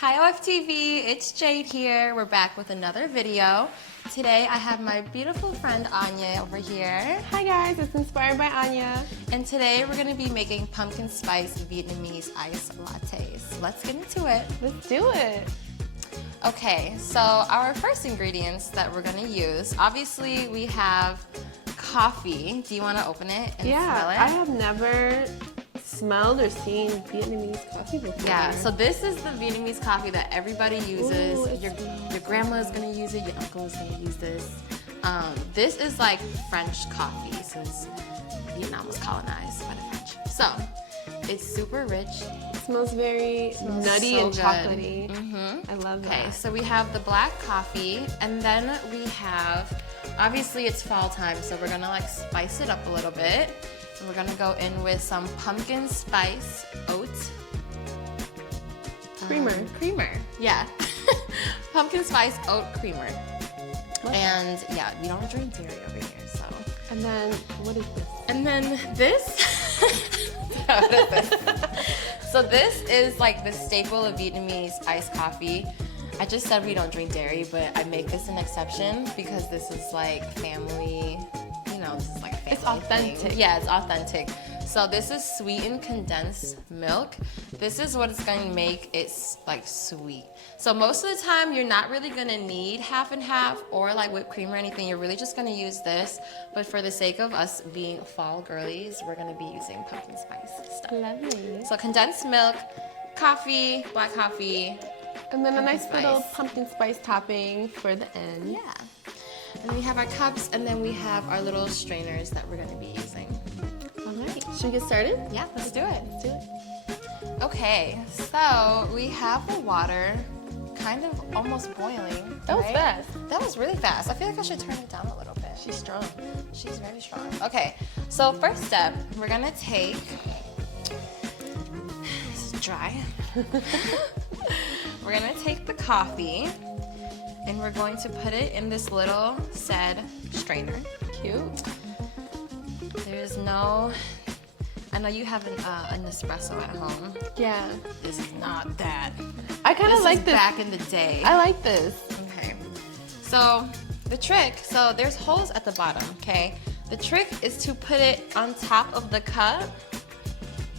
Hi OFTV, it's Jade here. We're back with another video. Today I have my beautiful friend Anya over here. Hi guys, it's inspired by Anya. And today we're gonna be making pumpkin spice Vietnamese iced lattes. Let's get into it. Let's do it. Okay, so our first ingredients that we're gonna use, obviously we have coffee. Do you wanna open it and smell it? I have never smelled or seen Vietnamese coffee before. Yeah, so this is the Vietnamese coffee that everybody uses. Ooh, your grandma's gonna use it, your uncle is gonna use this. This is like French coffee since Vietnam was colonized by the French. So, it's super rich. It smells very nutty so and good. chocolatey. Mm-hmm. I love that. Okay, so we have the black coffee, and then we have, obviously it's fall time, so we're gonna like spice it up a little bit. And we're gonna go in with some pumpkin spice oat creamer. Yeah. Pumpkin spice oat creamer. And yeah, we don't drink dairy over here, so. And then, what is this? And then this. What is this? So this is like the staple of Vietnamese iced coffee. I just said we don't drink dairy, but I make this an exception because this is like family, you know, this is like family. It's authentic. Thing. Yeah, it's authentic. So this is sweetened condensed milk. This is what it's going to make it like sweet. So most of the time you're not really going to need half and half or like whipped cream or anything. You're really just going to use this. But for the sake of us being fall girlies, we're going to be using pumpkin spice stuff. Lovely. So condensed milk, coffee, black coffee. And then a nice spice. little pumpkin spice topping for the end. Yeah. And then we have our cups, and then we have our little strainers that we're going to be using. All right. Should we get started? Yeah, let's do it. Let's do it. Okay, so we have the water kind of almost boiling. That was right? fast. That was really fast. I feel like I should turn it down a little bit. She's strong. She's very strong. Okay, so first step, we're gonna take, this is dry. We're gonna take the coffee and we're going to put it in this little said strainer. Cute. There's no, I know you have an espresso at home. Yeah. This is not that. I kind of like is this. Back in the day. I like this. Okay. So the trick, so there's holes at the bottom, okay? The trick is to put it on top of the cup.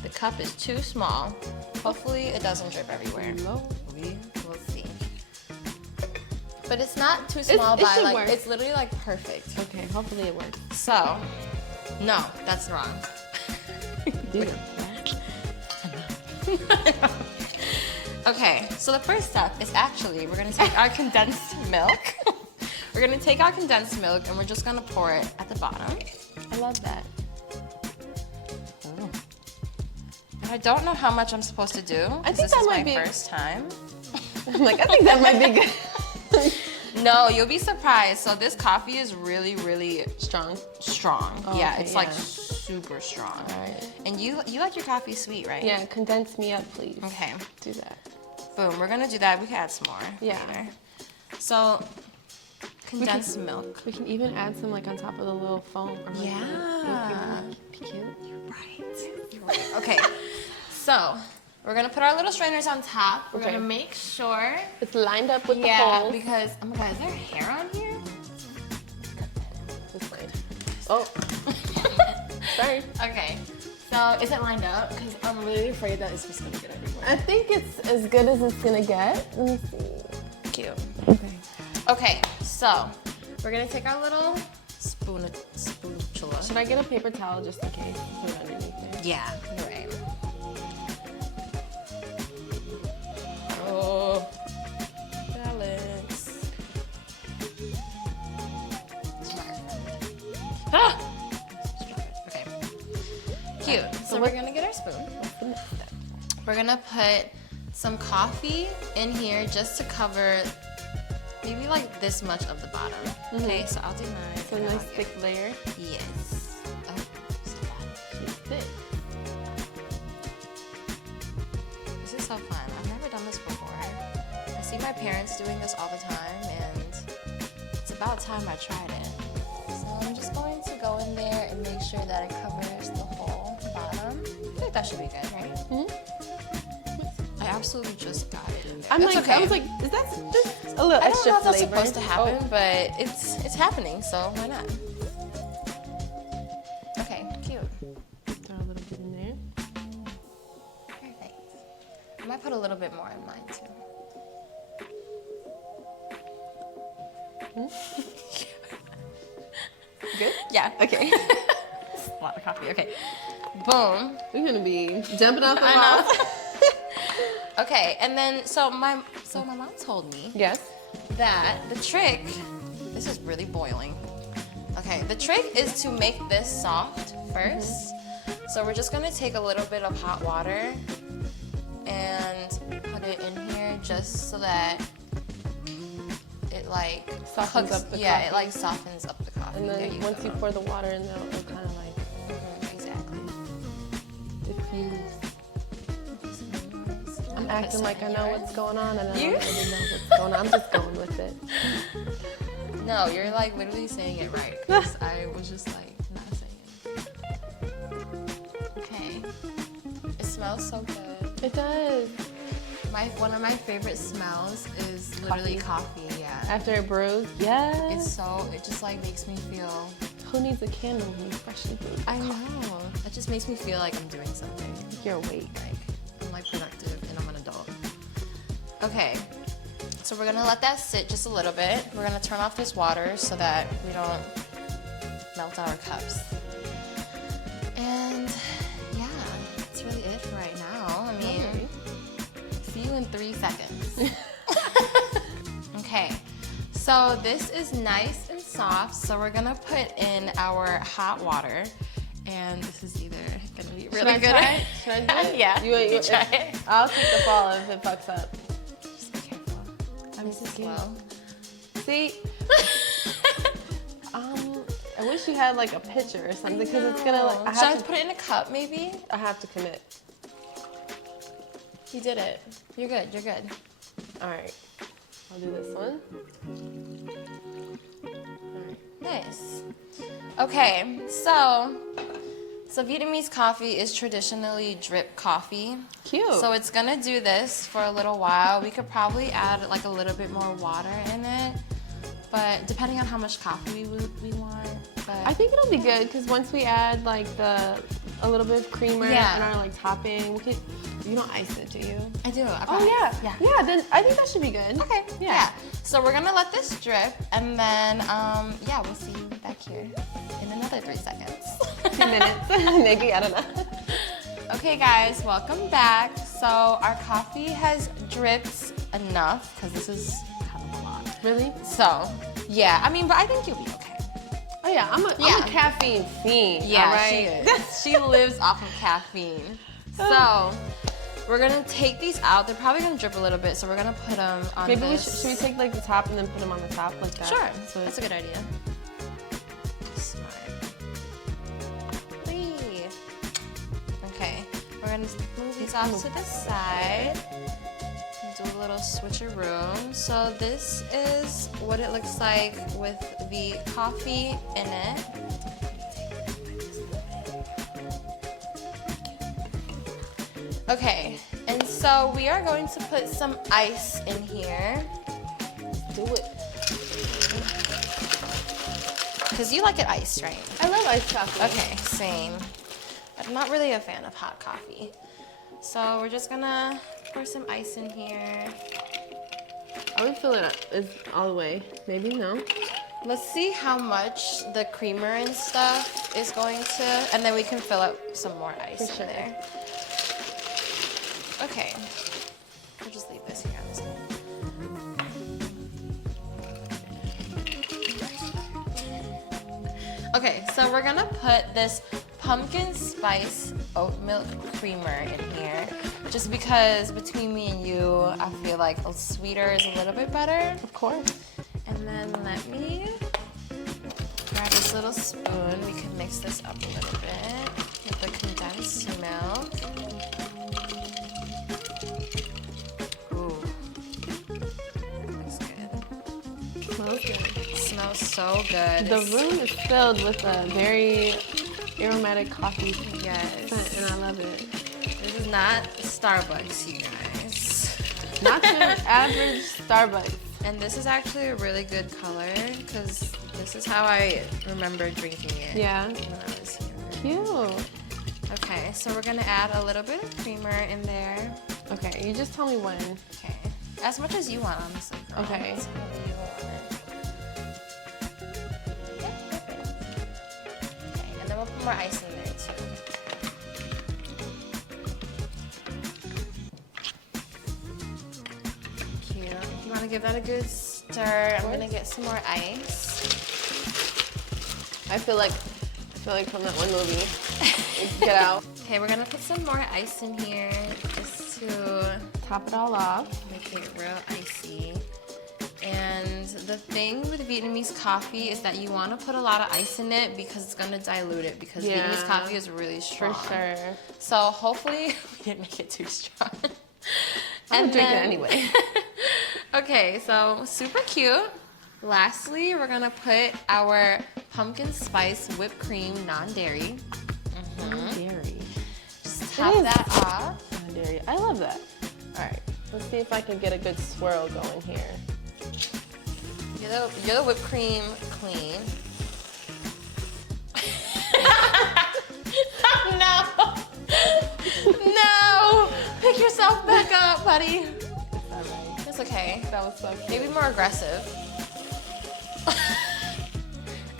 The cup is too small. Hopefully it doesn't drip everywhere. No. We will see. But it's not too small it by should like, work. it's literally like perfect. Okay, hopefully it works. So, no, that's wrong. Do it. Okay, so the first step is actually, we're gonna take our condensed milk. We're gonna take our condensed milk and we're just gonna pour it at the bottom. I love that. And I don't know how much I'm supposed to do. I think this that is might my be first time. I'm like, I think that might be good. No, you'll be surprised. So this coffee is really, really Strong. strong. Oh, Yeah, okay, it's like yeah. super strong. All right. And you like your coffee sweet, right? Yeah, condense me up, please. Okay. Do that. Boom. We're gonna do that. We can add some more Yeah. later. So condensed milk. We can even add some like on top of the little foam. Or like Yeah. Be cute. You're right. Okay. So we're gonna put our little strainers on top. We're Okay. gonna make sure. It's lined up with the Yeah, holes. because oh my god, is there hair on here? This way. Oh. Sorry. Okay. So is it lined up? Because I'm really afraid that it's just gonna get everywhere. I think it's as good as it's gonna get. Let me see. Cute. Okay. Okay, so we're gonna take our little spatula. Should I get a paper towel just in case? Put it underneath there. Yeah, you're right. Oh, balance. Ah! Okay. Cute. So we're gonna get our spoon. We're gonna put some coffee in here just to cover maybe like this much of the bottom. Okay, so I'll do mine. So and nice I'll get- thick layer. Yes. Oh, so bad. It's thick. This is so fun. I've never done this before. I see my parents doing this all the time, and it's about time I tried it. So I'm just going to go in there and make sure that it covers the whole bottom. I think that should be good, right? Mm-hmm. I absolutely just got it in there. I'm That's like, okay. I was like, is that just a little I don't extra know if that's flavor? supposed to happen, Oh. but it's happening, so why not? Okay, cute. Throw a little bit in there. Perfect. I might put a little bit more in mine too. Good? Yeah. Okay. A lot of coffee. Okay. Boom. We're gonna be jumping off the I wall. know. Okay, and then so my mom told me Yes. that the trick, this is really boiling. Okay, the trick is to make this soft first. So we're just gonna take a little bit of hot water and put it in here just so that it like Softens cooks. up the Yeah, coffee. it like softens up the coffee. And There then you once go. you pour the water in, it'll kind of like Exactly. diffuse. I'm acting like I know what's going on, and I You? don't really know what's going on. I'm just going with it. No, you're like literally saying it right. 'Cause I was just like not saying it. Okay. It smells so good. It does. One of my favorite smells is literally coffee. Yeah. After it brews, yes. It just like makes me feel. Who needs a candle when you freshly brewed? I know. It just makes me feel like I'm doing something. You're awake. Like I'm like productive and I'm an adult. Okay. So we're gonna let that sit just a little bit. We're gonna turn off this water so that we don't melt our cups. And yeah, that's really it for right now. I mean, see you in 3 seconds. Okay, so this is nice and soft. So we're gonna put in our hot water. And this is either gonna be really good. Try it? Should I do it? Yeah, You try it. I'll take the fall if it fucks up. Just be careful. I'm just Slow. See, I wish you had like a pitcher or something because it's gonna like. Should I put it in a cup maybe? I have to commit. You did it. You're good. You're good. All right, I'll do this one. Nice. Okay, so Vietnamese coffee is traditionally drip coffee. Cute. So it's gonna do this for a little while. We could probably add like a little bit more water in it, but depending on how much coffee we want. But I think it'll be good because once we add like a little bit of creamer Yeah. and our like topping, we could. You don't ice it, do you? I do. Oh yeah. Yeah. Then I think that should be good. Okay. Yeah. Yeah. So we're gonna let this drip, and then yeah, we'll see you back here in another 3 seconds. 2 minutes, maybe. I don't know. Okay, guys, welcome back. So our coffee has dripped enough because this is kind of a lot. Really? So yeah, I mean, but I think you'll be okay. Oh yeah, I'm a caffeine fiend. Yeah, all right? she is. She lives off of caffeine. So we're gonna take these out. They're probably gonna drip a little bit, so we're gonna put them on Maybe this. should we take like the top and then put them on the top like that? Sure, So that's a good idea. Smart. Whee. Okay, we're gonna move these off to the side. Do a little switcheroo. So this is what it looks like with the coffee in it. Okay, and so we are going to put some ice in here. do it. Because you like it iced, right? I love iced coffee. Okay, same. I'm not really a fan of hot coffee. So we're just gonna pour some ice in here. I would fill it up all the way. Maybe no. Let's see how much the creamer and stuff is going to, and then we can fill up some more ice For sure. in there. Okay, we'll just leave this here on this side. Okay, so we're gonna put this pumpkin spice oat milk creamer in here, just because between me and you, I feel like a sweeter is a little bit better. Of course. And then let me grab this little spoon. We can mix this up a little bit with the condensed milk. Ooh, looks good. Smells good. Smells so good. The room is filled with a very aromatic coffee Yes. scent, and I love it. This is not Starbucks, you guys. Not your average Starbucks. And this is actually a really good color because this is how I remember drinking it. Yeah. When I was younger. Cute. Okay, so we're gonna add a little bit of creamer in there. Okay, you just tell me when. Okay, as much as you want, honestly. Girl. Okay. It's however you want it. Yep, perfect. Okay, and then we'll put more ice in there too. Cute. You want to give that a good stir. I'm gonna get some more ice. I feel like from that one movie. Get out. Okay, we're gonna put some more ice in here just to Top it all off. make it real icy. And the thing with Vietnamese coffee is that you want to put a lot of ice in it because it's gonna dilute it because Vietnamese coffee is really strong. For sure. So hopefully we didn't make it too strong. I'm drinking it anyway. Okay, so super cute. Lastly, we're gonna put our pumpkin spice whipped cream non-dairy. Dairy. Just top that off. Dairy. I love that. All right, let's see if I can get a good swirl going here. You're the whipped cream queen. No. No. Pick yourself back up, buddy. All right. It's okay. That was so cute. Maybe more aggressive.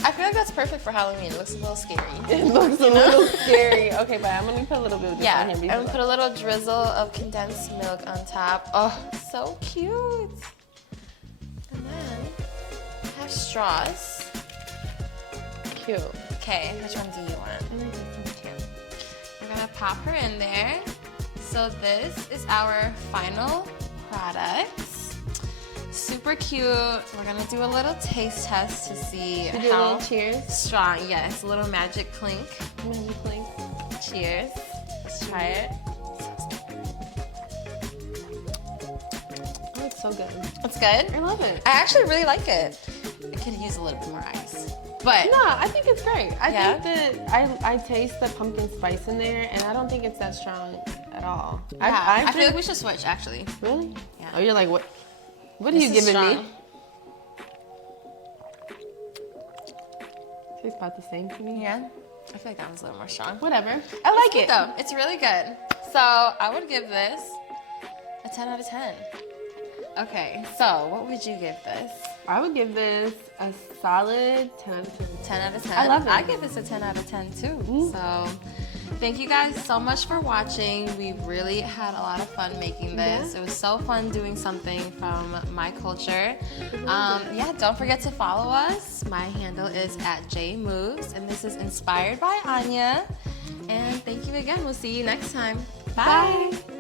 I feel like that's perfect for Halloween. It looks a little scary. It looks a little scary. Okay, but I'm gonna put a little bit of this Yeah, on here. and put a little drizzle of condensed milk on top. Oh, so cute. And then have straws. Cute. Okay, which one do you want? I like this one too. We're gonna pop her in there. So this is our final product. Super cute. We're gonna do a little taste test to see Should we do a how little cheers? strong. Yes, a little magic clink. Magic clink. Cheers. Let's try it. Oh, it's so good. It's good. I love it. I actually really like it. I could use a little bit more ice. But No, I think it's great. Yeah? think that I taste the pumpkin spice in there, and I don't think it's that strong at all. yeah, I feel drink- like we should switch actually. Really? Yeah. Oh, you're like, what? What are This you is giving strong. me? Tastes about the same to me. Yeah. I feel like that was a little more strong. Whatever. I like It's it. good though. It's really good. So I would give this a 10 out of 10. Okay, so what would you give this? I would give this a solid 10 out of 10. 10 out of 10. I love it. I give this a 10 out of 10 too. So thank you guys so much for watching. We really had a lot of fun making this. Yeah. It was so fun doing something from my culture. Yeah, don't forget to follow us. My handle is @jmoves, and this is inspired by Anya. And thank you again. We'll see you next time. Bye. Bye.